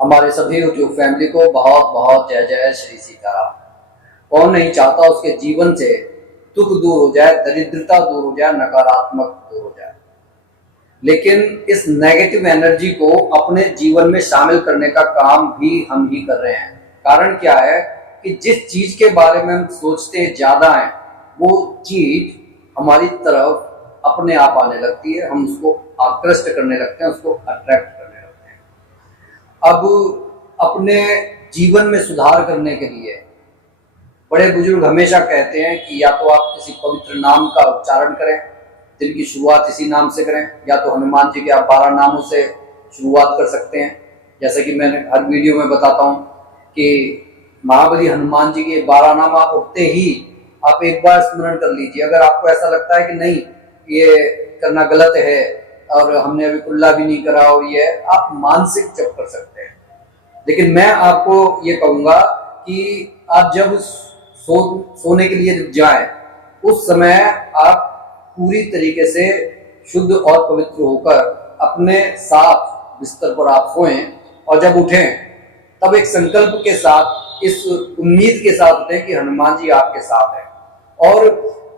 हमारे सभी जो फैमिली को बहुत बहुत जय जय श्री सीताराम। कौन नहीं चाहता उसके जीवन से दुख दूर हो जाए, दरिद्रता दूर हो जाए, नकारात्मक दूर हो जाए। लेकिन इस नेगेटिव एनर्जी को अपने जीवन में शामिल करने का काम भी हम ही कर रहे हैं। कारण क्या है कि जिस चीज के बारे में हम सोचते ज्यादा हैं वो चीज हमारी तरफ अपने आप आने लगती है, हम उसको आकृष्ट करने लगते हैं, उसको अट्रैक्ट करने लगते हैं। अब अपने जीवन में सुधार करने के लिए बड़े बुजुर्ग हमेशा कहते हैं कि या तो आप किसी पवित्र नाम का उच्चारण करें, दिन की शुरुआत इसी नाम से करें, या तो हनुमान जी के आप 12 नामों से शुरुआत कर सकते हैं। जैसे कि मैंने हर वीडियो में बताता हूँ कि महाबली हनुमान जी के 12 नाम आप उठते ही आप एक बार स्मरण कर लीजिए। अगर आपको ऐसा लगता है कि नहीं ये करना गलत है और हमने अभी कुल्ला भी नहीं करा और ये, आप मानसिक जप कर सकते हैं। लेकिन मैं आपको ये कहूंगा कि आप जब सोने के लिए जब जाएं उस समय आप पूरी तरीके से शुद्ध और पवित्र होकर अपने साफ बिस्तर पर आप सोएं, और जब उठें तब एक संकल्प के साथ, इस उम्मीद के साथ उठें कि हनुमान जी आपके साथ हैं। और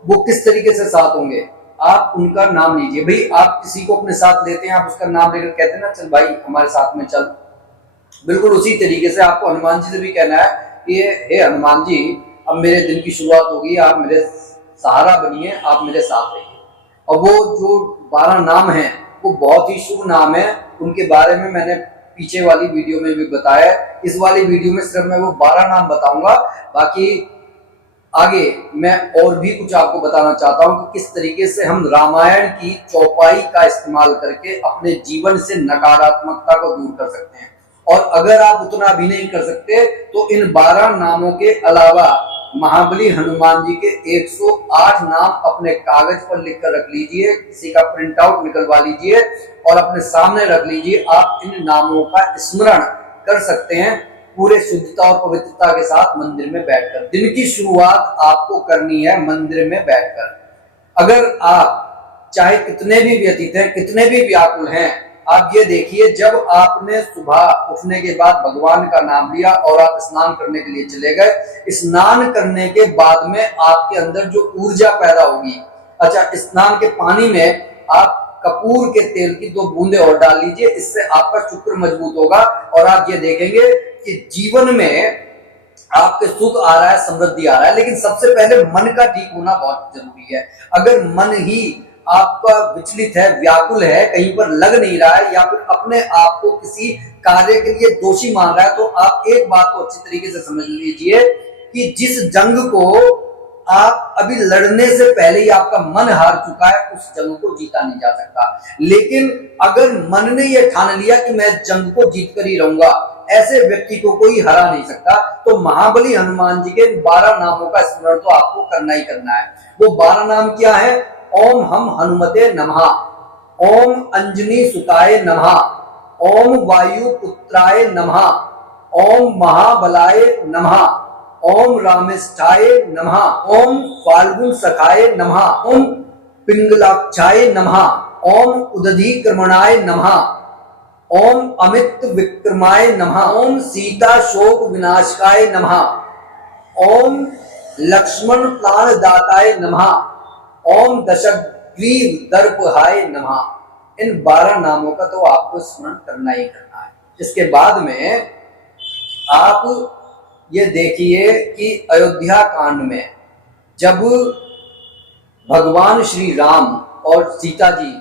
वो किस तरीके से साथ होंगे, आप उनका नाम लीजिए। भाई आप किसी को अपने साथ लेते हैं, आप उसका नाम लेकर कहते हैं ना चल भाई हमारे साथ में चल, बिल्कुल उसी तरीके से आपको हनुमान जी से भी कहना है कि हे हनुमान जी, अब मेरे दिन की शुरुआत होगी, आप मेरे सहारा बनिए, आप मेरे साथ रहिए। और वो जो 12 नाम हैं वो बहुत ही शुभ नाम है, उनके बारे में मैंने पीछे वाली वीडियो में भी बताया। इस वाली वीडियो में सिर्फ मैं वो 12 नाम बताऊंगा, बाकी आगे मैं और भी कुछ आपको बताना चाहता हूं कि किस तरीके से हम रामायण की चौपाई का इस्तेमाल करके अपने जीवन से नकारात्मकता को दूर कर सकते हैं। और अगर आप उतना भी नहीं कर सकते तो इन 12 नामों के अलावा महाबली हनुमान जी के 108 नाम अपने कागज पर लिखकर रख लीजिए, किसी का प्रिंट आउट निकलवा लीजिए और अपने सामने रख लीजिए। आप इन नामों का स्मरण कर सकते हैं पूरे शुद्धता और पवित्रता के साथ मंदिर में बैठकर। दिन की शुरुआत आपको करनी है मंदिर में बैठकर। अगर आप चाहे कितने भी व्यतीत हैं, कितने भी व्याकुल हैं, आप ये देखिए जब आपने सुबह उठने के बाद भगवान का नाम लिया और आप स्नान करने के लिए चले गए, स्नान करने के बाद में आपके अंदर जो ऊर्जा पैदा होगी, अच्छा स्नान के पानी में आप कपूर के तेल की 2 बूंदे और डाल लीजिए, इससे आपका शुक्र मजबूत होगा और आप ये देखेंगे कि जीवन में आपके सुख आ रहा है, समृद्धि आ रहा है। लेकिन सबसे पहले मन का ठीक होना बहुत जरूरी है। अगर मन ही आपका विचलित है, व्याकुल है, कहीं पर लग नहीं रहा है या फिर अपने आप को किसी कार्य के लिए दोषी मान रहा है, तो आप एक बात को अच्छी तरीके से समझ लीजिए कि जिस जंग को आप अभी लड़ने से पहले ही आपका मन हार चुका है, उस जंग को जीता नहीं जा सकता। लेकिन अगर मन ने यह ठान लिया कि मैं जंग को जीत कर ही रहूंगा, ऐसे व्यक्ति को कोई हरा नहीं सकता। तो महाबली हनुमान जी के 12 नामों का स्मरण तो आपको करना ही करना है। वो 12 नाम क्या है? ओम हम हनुमते नमः, ओम अंजनी सुताय नमः, ओम वायु पुत्राय नमः, ओम महाबलाय नमः, ओम रामेष्ठाय नमः, ओम फाल्गुन सखाय नमः, ओम पिंगलाक्षाय नमः, ओम उदधीक्रमणाय नमः, ओम अमित विक्रमाय नमः, ओम सीता शोक विनाशकाय नमः, ओम लक्ष्मण प्राण दाताय नमः, ओम दशग्रीव दर्पहाय नमः। इन 12 नामों का तो आपको स्मरण करना ही करना है। इसके बाद में आप ये देखिए कि अयोध्या कांड में जब भगवान श्री राम और सीता जी,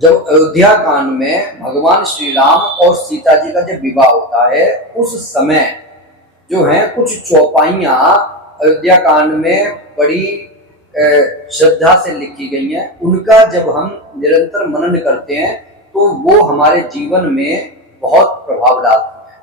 जब अयोध्या कांड में भगवान श्री राम और सीता जी का जब विवाह होता है, उस समय जो है कुछ चौपाइयां अयोध्या कांड में बड़ी श्रद्धा से लिखी गई हैं। उनका जब हम निरंतर मनन करते हैं तो वो हमारे जीवन में बहुत प्रभाव डालती हैं।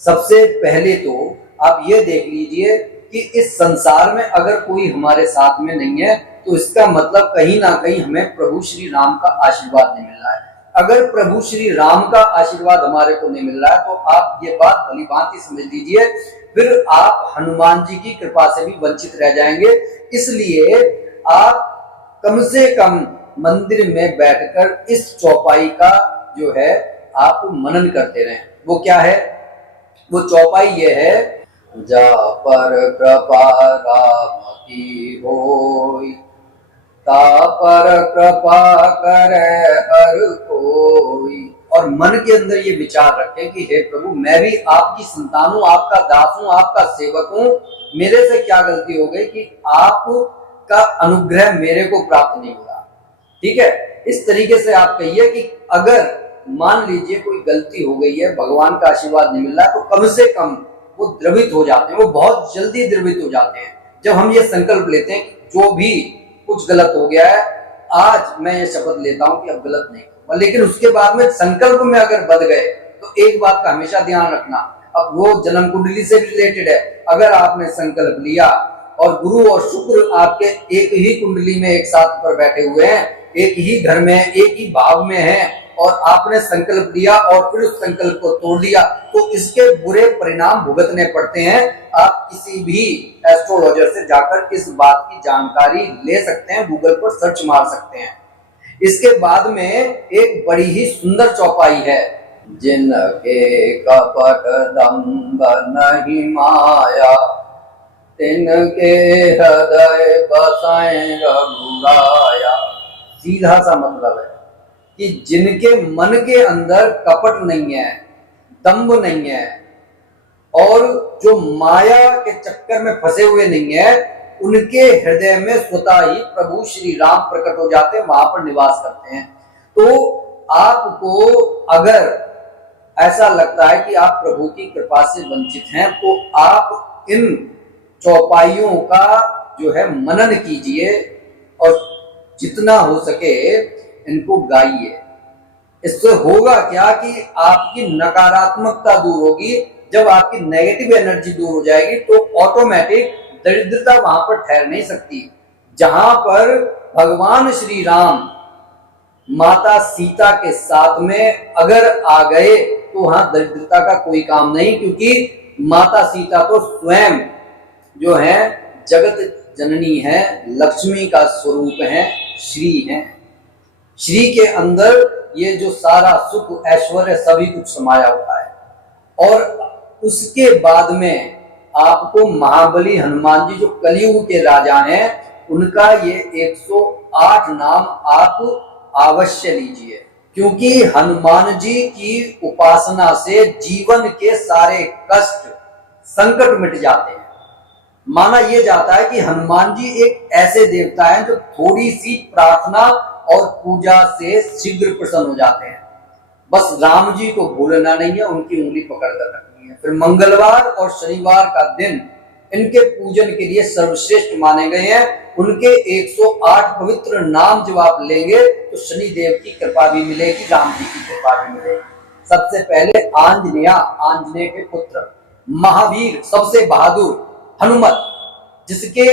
सबसे पहले तो आप ये देख लीजिए कि इस संसार में अगर कोई हमारे साथ में नहीं है तो इसका मतलब कहीं ना कहीं हमें प्रभु श्री राम का आशीर्वाद नहीं मिल रहा है। अगर प्रभु श्री राम का आशीर्वाद हमारे को नहीं मिल रहा है तो आप ये बात भली भांति समझ लीजिए, फिर आप हनुमान जी की कृपा से भी वंचित रह जाएंगे। इसलिए आप कम से कम मंदिर में बैठकर इस चौपाई का जो है आप मनन करते रहें। वो क्या है? वो चौपाई ये है, जा पर कृपा राम की होई, ता पर कृपा करे हर कोई। और मन के अंदर ये विचार रखें कि हे प्रभु, मैं भी आपकी संतान हूं, आपका दास हूं, आपका सेवक हूं, मेरे से क्या गलती हो गई कि आपका अनुग्रह मेरे को प्राप्त नहीं हुआ। ठीक है, इस तरीके से आप कहिए कि अगर मान लीजिए कोई गलती हो गई है, भगवान का आशीर्वाद नहीं मिल रहा, तो कम से कम वो द्रवित हो जाते हैं, वो बहुत जल्दी द्रवित हो जाते हैं जब हम ये संकल्प लेते हैं कि जो भी कुछ गलत हो गया है, आज मैं ये शपथ लेता हूं कि अब गलत नहीं करूंगा। लेकिन उसके बाद में संकल्प में अगर बद गए तो एक बात का हमेशा ध्यान रखना, अब वो जन्म कुंडली से रिलेटेड है। अगर आपने संकल्प लिया और गुरु और शुक्र आपके एक ही कुंडली में एक साथ पर बैठे हुए हैं, एक ही घर में, एक ही भाव में है, और आपने संकल्प लिया और फिर उस संकल्प को तोड़ दिया, तो इसके बुरे परिणाम भुगतने पड़ते हैं। आप किसी भी एस्ट्रोलॉजर से जाकर इस बात की जानकारी ले सकते हैं, गूगल पर सर्च मार सकते हैं। इसके बाद में एक बड़ी ही सुंदर चौपाई है, जिनके कपट दंभ नहीं माया, तिनके हृदय बसाए रघुराया। सीधा सा मतलब है कि जिनके मन के अंदर कपट नहीं है, दंभ नहीं है, और जो माया के चक्कर में फंसे हुए नहीं है, उनके हृदय में स्वतः ही प्रभु श्री राम प्रकट हो जाते हैं, वहां पर निवास करते हैं। तो आपको अगर ऐसा लगता है कि आप प्रभु की कृपा से वंचित हैं, तो आप इन चौपाइयों का जो है मनन कीजिए और जितना हो सके इनको गाइए। इससे होगा क्या कि आपकी नकारात्मकता दूर होगी। जब आपकी नेगेटिव एनर्जी दूर हो जाएगी तो ऑटोमेटिक दरिद्रता वहां पर ठहर नहीं सकती। जहां पर भगवान श्री राम माता सीता के साथ में अगर आ गए तो वहां दरिद्रता का कोई काम नहीं, क्योंकि माता सीता तो स्वयं जो है जगत जननी है, लक्ष्मी का स्वरूप है, श्री है। श्री के अंदर ये जो सारा सुख ऐश्वर्य सभी कुछ समाया हुआ है। और उसके बाद में आपको महाबली हनुमान जी जो कलयुग के राजा हैं, उनका ये 108 नाम आप अवश्य लीजिए, क्योंकि हनुमान जी की उपासना से जीवन के सारे कष्ट संकट मिट जाते हैं। माना यह जाता है कि हनुमान जी एक ऐसे देवता हैं जो थोड़ी सी प्रार्थना और पूजा से शीघ्र प्रसन्न हो जाते हैं। बस राम जी को भूलना नहीं है, उनकी उंगली पकड़ कर रखनी है। फिर मंगलवार और शनिवार का दिन इनके पूजन के लिए सर्वश्रेष्ठ माने गए हैं। उनके 108 पवित्र नाम जब आप लेंगे तो शनि देव की कृपा भी मिलेगी, राम जी की कृपा भी मिलेगी। सबसे पहले आंजनेय, आंजनेय के पुत्र, महावीर, सबसे बहादुर हनुमत, जिसके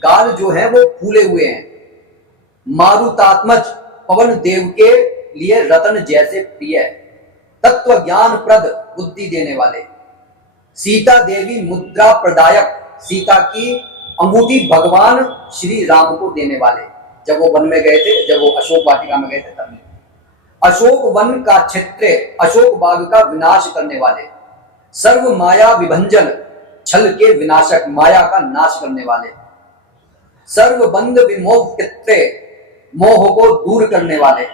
गाल जो है वो फूले हुए हैं, मारुतात्मज, पवन देव के लिए रतन जैसे प्रिय, तत्व ज्ञान प्रद, बुद्धि देने वाले, सीता देवी मुद्रा प्रदायक, सीता की अंगूठी भगवान श्री राम को देने वाले। जब वो वन में गए थे, जब वो अशोक वाटिका में गए थे, तब अशोक वन का क्षेत्र, अशोक बाग का विनाश करने वाले, सर्व माया विभंजन, छल के विनाशक, माया का नाश करने वाले, सर्वबंध विमोह कृत्य, मोह को दूर करने वाले,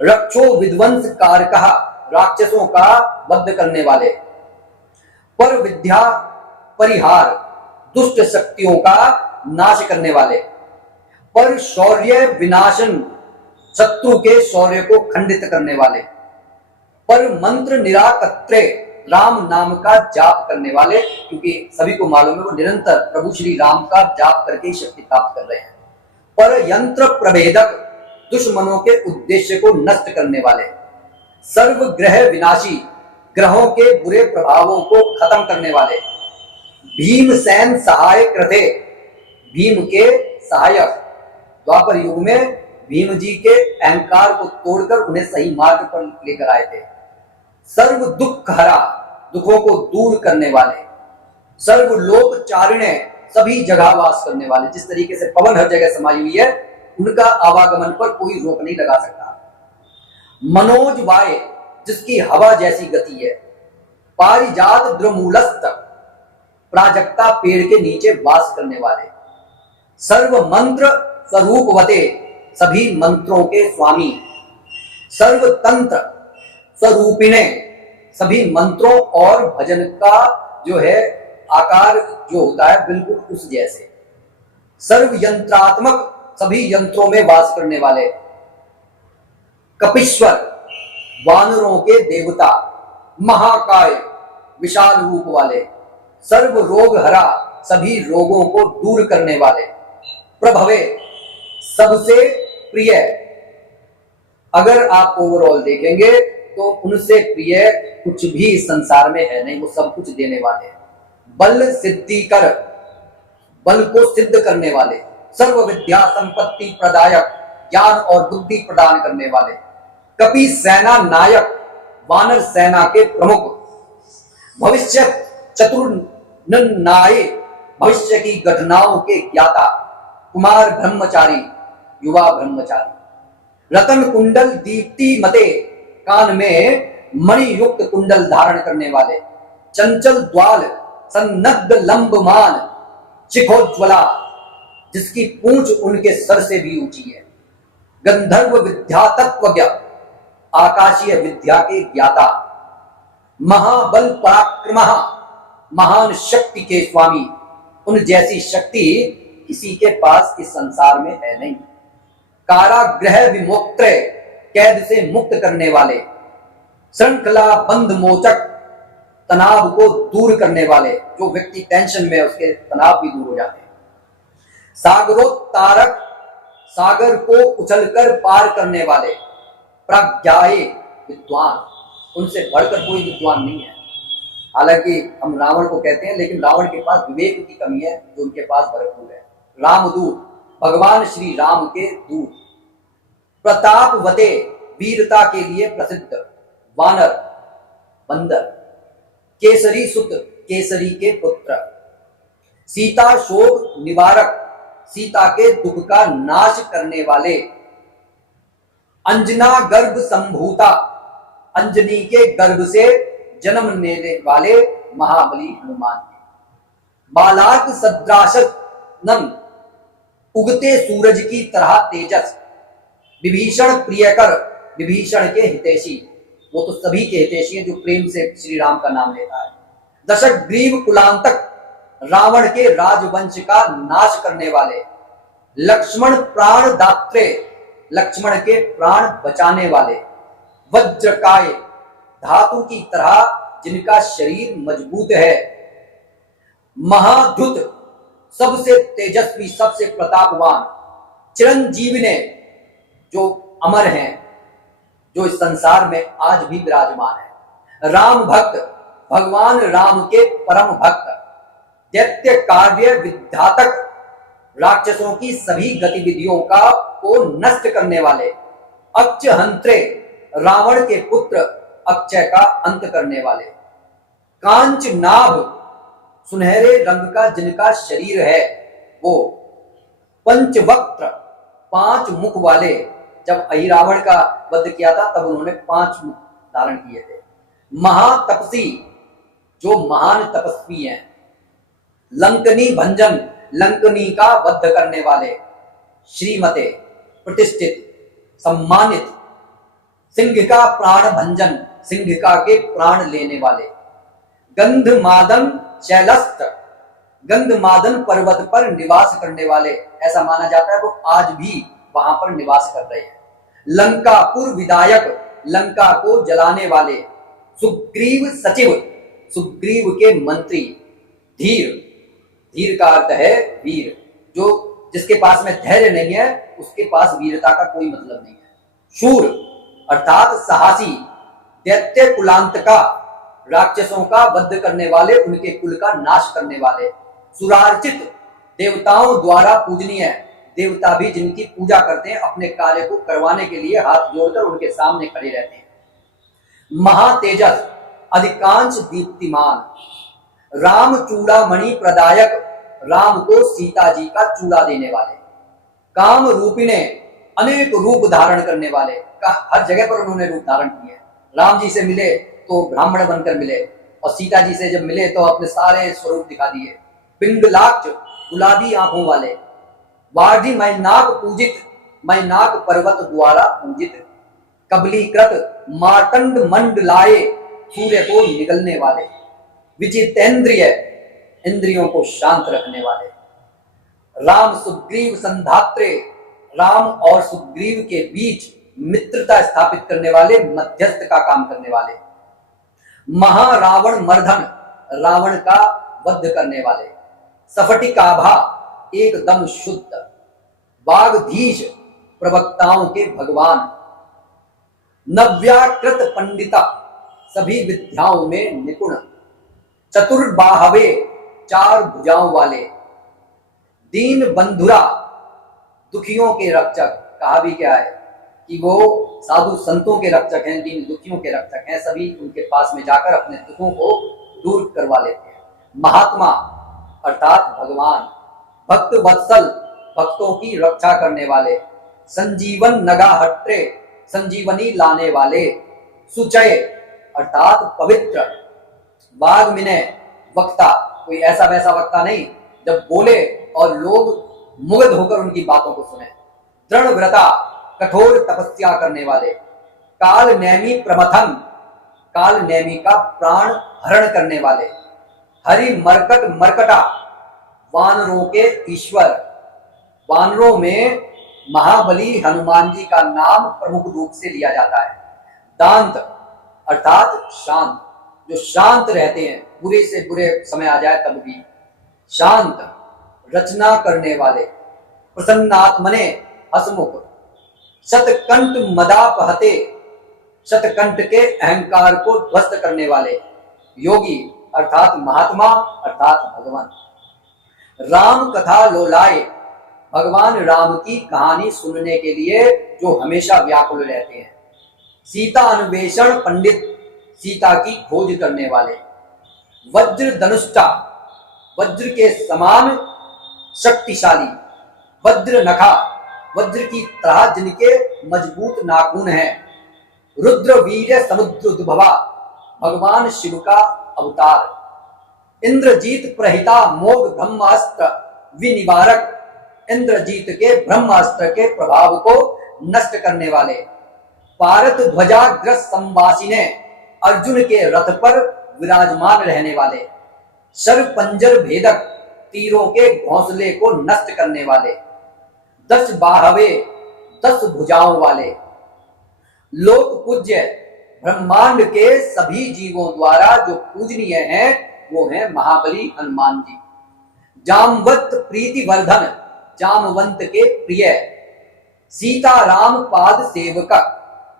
रक्षो विध्वंस कारकः, राक्षसों का वध करने वाले, पर विद्या परिहार, दुष्ट शक्तियों का नाश करने वाले, पर शौर्य विनाशन, शत्रु के शौर्य को खंडित करने वाले, पर मंत्र निराकत्रे, राम नाम का जाप करने वाले, क्योंकि सभी को मालूम है वो निरंतर प्रभु श्री राम का जाप करके ही शक्ति प्राप्त कर रहे हैं, पर यंत्र प्रभेदक, दुश्मनों के उद्देश्य को नष्ट करने वाले, सर्व ग्रह विनाशी, ग्रहों के बुरे प्रभावों को खत्म करने वाले, भीमसेन सहायक रथे, भीम के सहायक, द्वापर युग में भीम जी के अहंकार को तोड़कर उन्हें सही मार्ग पर लेकर आए थे, सर्व दुख हरा, दुखों को दूर करने वाले, सर्व लोक चारिणे, सभी जगह वास करने वाले। जिस तरीके से पवन हर जगह समाई हुई है, उनका आवागमन पर कोई रोक नहीं लगा सकता। मनोज वाय, जिसकी हवा जैसी गति है। पारिजात द्रुमूलस्थ, प्राजक्ता पेड़ के नीचे वास करने वाले। सर्व मंत्र स्वरूपवते, सभी मंत्रों के स्वामी। सर्व तंत्र स्वरूपिणे, सभी मंत्रों और भजन का जो है आकार जो होता है बिल्कुल उस जैसे। सर्व यंत्रात्मक, सभी यंत्रों में वास करने वाले। कपीश्वर, वानरों के देवता। महाकाय, विशाल रूप वाले। सर्व रोग हरा, सभी रोगों को दूर करने वाले। प्रभवे, सबसे प्रिय। अगर आप ओवरऑल देखेंगे तो उनसे प्रिय कुछ भी इस संसार में है नहीं, वो सब कुछ देने वाले हैं। बल सिद्धि कर, बल को सिद्ध करने वाले। सर्व विद्या संपत्ति प्रदायक, ज्ञान और बुद्धि प्रदान करने वाले। कपि सेना नायक, वानर सेना के प्रमुख। भविष्य चतुर्नाय, भविष्य की घटनाओं के ज्ञाता। कुमार ब्रह्मचारी, युवा ब्रह्मचारी। रतन कुंडल दीप्ति मते, कान में मणि युक्त कुंडल धारण करने वाले। चंचल द्वाल, सन्नद्ध लंबमान। चिखोज्वला, जिसकी पूंछ उनके सर से भी ऊंची है। गंधर्व विद्या तत्वज्ञ, आकाशीय विद्या के ज्ञाता। महाबल पराक्रम, महान शक्ति के स्वामी। उन जैसी शक्ति किसी के पास इस संसार में है नहीं। कारागृह विमोक्त, कैद से मुक्त करने वाले। श्रृंखला बंध मोचक, तनाव को दूर करने वाले। जो व्यक्ति टेंशन में है उसके तनाव भी दूर हो जाते हैं। सागरोत्तारक, सागर को उछलकर पार करने वाले। प्रज्ञाए, विद्वान। उनसे बढ़कर कोई विद्वान नहीं है। हालांकि हम रावण को कहते हैं, लेकिन रावण के पास विवेक की कमी है जो उनके पास भरपूर है। रामदूत, भगवान श्री राम के दूत। प्रतापवते, वीरता के लिए प्रसिद्ध। वानर, बंदर। केसरी सुत, केसरी के पुत्र। सीता शोक निवारक, सीता के दुख का नाश करने वाले। अंजना गर्भ संभूता, अंजनी के गर्भ से जन्म लेने वाले महाबली हनुमान के। बालाक सद्राशनम, उगते सूरज की तरह तेजस। विभीषण प्रियकर, विभीषण के हितैषी। वो तो सभी के हितैषी हैं जो प्रेम से श्री राम का नाम लेता है। दशग्रीव कुलांतक, रावण के राजवंश का नाश करने वाले। लक्ष्मण प्राण दात्रे, लक्ष्मण के प्राण बचाने वाले। वज्रकाय, धातु की तरह जिनका शरीर मजबूत है। महाधुत, सबसे तेजस्वी, सबसे प्रतापवान। चिरंजीवी ने, जो अमर हैं, जो इस संसार में आज भी विराजमान है। राम भक्त, भगवान राम के परम भक्त। दैत्य कार्य विधातक, राक्षसों की सभी गतिविधियों को नष्ट करने वाले। अक्षहंत्रे, रावण के पुत्र अक्षय का अंत करने वाले। कांच नाभ, सुनहरे रंग का जिनका शरीर है वो। पंचवक्त्र, 5 मुख वाले। जब अहिरावण का वध किया था तब उन्होंने 5 मुख धारण किए थे। महातपसी, जो महान तपस्वी हैं। लंकनी भंजन, लंकनी का वध करने वाले। श्रीमते, प्रतिष्ठित, सम्मानित। सिंह का प्राण भंजन, सिंह का के प्राण लेने वाले। गंधमादन शैलस्थ, गंधमादन पर्वत पर निवास करने वाले। ऐसा माना जाता है वो आज भी वहां पर निवास कर रहे हैं। लंकापुर विदायक, लंका को जलाने वाले। सुग्रीव सचिव, सुग्रीव के मंत्री। धीर, धीर का अर्थ है वीर। जो जिसके पास में धैर्य नहीं है उसके पास वीरता का कोई मतलब नहीं है। शूर अर्थात साहसी। दैत्य कुलांत का, राक्षसों का वध करने वाले, उनके कुल का नाश करने वाले। सुरार्चित, देवताओं द्वारा पूजनीय, देवता भी जिनकी पूजा करते हैं, अपने कार्य को करवाने के लिए हाथ जोड़कर उनके सामने खड़े रहते हैं। महातेजस, अधिकांश दीप्तिमान। राम चूड़ामणि प्रदायक, राम को सीता जी का चूड़ा देने वाले। काम रूपिणे, अनेक रूप धारण करने वाले। हर जगह पर उन्होंने रूप धारण किए। राम जी से मिले तो ब्राह्मण बनकर मिले, और सीता जी से जब मिले तो अपने सारे स्वरूप दिखा दिए। पिंगलाक्ष गुलाबी आंखों वाले, वार्धी मैनाक पूजित, मैनाक पर्वत द्वारा पूजित, कबलीकृत मार्तंड मंड लाए, सूर्य को निगलने वाले, विजितेंद्रिय, इंद्रियों को शांत रखने वाले, राम सुग्रीव संधात्रे, राम और सुग्रीव के बीच मित्रता स्थापित करने वाले, मध्यस्थ का काम करने वाले, महारावण मर्दन, रावण का वध करने वाले, सफटिकाभा, एकदम शुद्ध, वागधीश, प्रवक्ताओं के भगवान, नव्याकृत पंडिता, सभी विद्याओं में निपुण, चतुर्बाहवे, चार भुजाओं वाले, दीन बंधुरा, दुखियों के रक्षक। कहा भी क्या है कि वो साधु संतों के रक्षक हैं, दीन दुखियों के रक्षक हैं, सभी उनके पास में जाकर अपने दुखों को दूर करवा लेते हैं। महात्मा अर्थात भगवान, भक्त वत्सल, भक्तों की रक्षा करने वाले, संजीवन नगा हट्टे, संजीवनी लाने वाले, सुचय अर्थात पवित्र, वाग्मिनय, वक्ता, कोई ऐसा वैसा वक्ता नहीं, जब बोले और लोग मुग्ध होकर उनकी बातों को सुने, दृढ़ व्रता, कठोर तपस्या करने वाले, काल नैमी प्रमथन, काल नैमी का प्राण हरण करने वाले, हरि मरकट मरकटा, वानरों के ईश्वर, वानरों में महाबली हनुमान जी का नाम प्रमुख रूप से लिया जाता है। दांत अर्थात शांत, जो शांत रहते हैं, बुरे से बुरे समय आ जाए तब भी शांत, रचना करने वाले, प्रसन्नात्मने, हसमुख, शतकंठ मदापहते, शतकंठ के अहंकार को ध्वस्त करने वाले, योगी अर्थात महात्मा अर्थात भगवान, राम कथा लोलाए, भगवान राम की कहानी सुनने के लिए जो हमेशा व्याकुल रहते हैं, सीता अन्वेषण पंडित, सीता की खोज करने वाले, वज्र धनुष्टा, वज्र के समान शक्तिशाली, वज्र नखा, वज्र की तरह जिनके मजबूत नाखून हैं, रुद्र वीर समुद्र उद्भवा, भगवान शिव का अवतार, इंद्रजीत प्रहिता मोग ब्रह्मास्त्र विनिवारक, इंद्रजीत के ब्रह्मास्त्र के प्रभाव को नष्ट करने वाले, पारत ध्वजाग्रस्त संवासिने, अर्जुन के रथ पर विराजमान रहने वाले, शरपंजर भेदक, तीरों के घोंसले को नष्ट करने वाले, 10 बाहवे, 10 भुजाओं वाले, लोक पूज्य, ब्रह्मांड के सभी जीवों द्वारा जो पूजनीय हैं वो हैं महाबली हनुमान जी, जामवंत प्रीति वर्धन, जामवंत के प्रिय, सीता राम पाद सेवक,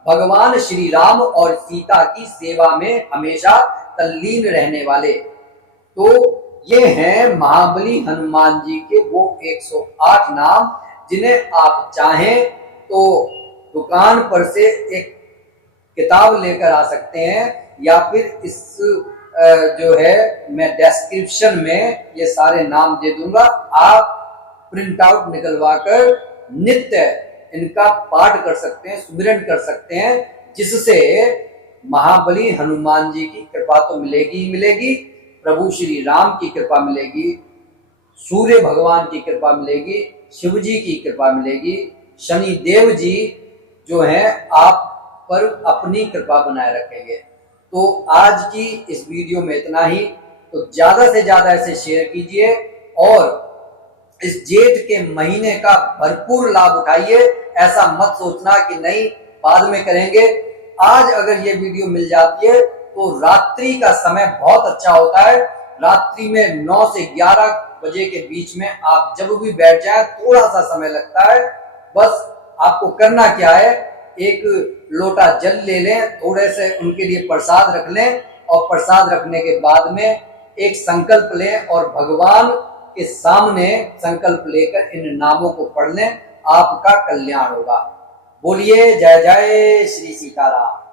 भगवान श्री राम और सीता की सेवा में हमेशा तल्लीन रहने वाले। तो ये हैं महाबली हनुमान जी के वो 108 नाम, जिन्हें आप चाहें तो दुकान पर से एक किताब लेकर आ सकते हैं, या फिर इस जो है मैं डिस्क्रिप्शन में ये सारे नाम दे दूंगा, आप प्रिंट आउट निकलवा कर नित्य इनका पाठ कर सकते हैं, सुमिरन कर सकते हैं, जिससे महाबली हनुमान जी की कृपा तो मिलेगी ही मिलेगी, प्रभु श्री राम की कृपा मिलेगी, सूर्य भगवान की कृपा मिलेगी, शिव जी की कृपा मिलेगी, शनि देव जी जो हैं आप पर अपनी कृपा बनाए रखेंगे। तो आज की इस वीडियो में इतना ही। तो ज्यादा से ज्यादा इसे शेयर कीजिए और इस जेठ के महीने का भरपूर लाभ उठाइए। ऐसा मत सोचना कि नहीं बाद में करेंगे। आज अगर ये वीडियो मिल जाती है तो रात्रि का समय बहुत अच्छा होता है। रात्रि में 9 से 11 बजे के बीच में आप जब भी बैठ जाए, थोड़ा सा समय लगता है, बस आपको करना क्या है, एक लोटा जल ले लें, थोड़े से उनके लिए प्रसाद रख लें और प्रसाद रखने के बाद में एक संकल्प लें और भगवान के सामने संकल्प लेकर इन नामों को पढ़ लें, आपका कल्याण होगा। बोलिए जय जय श्री सीताराम।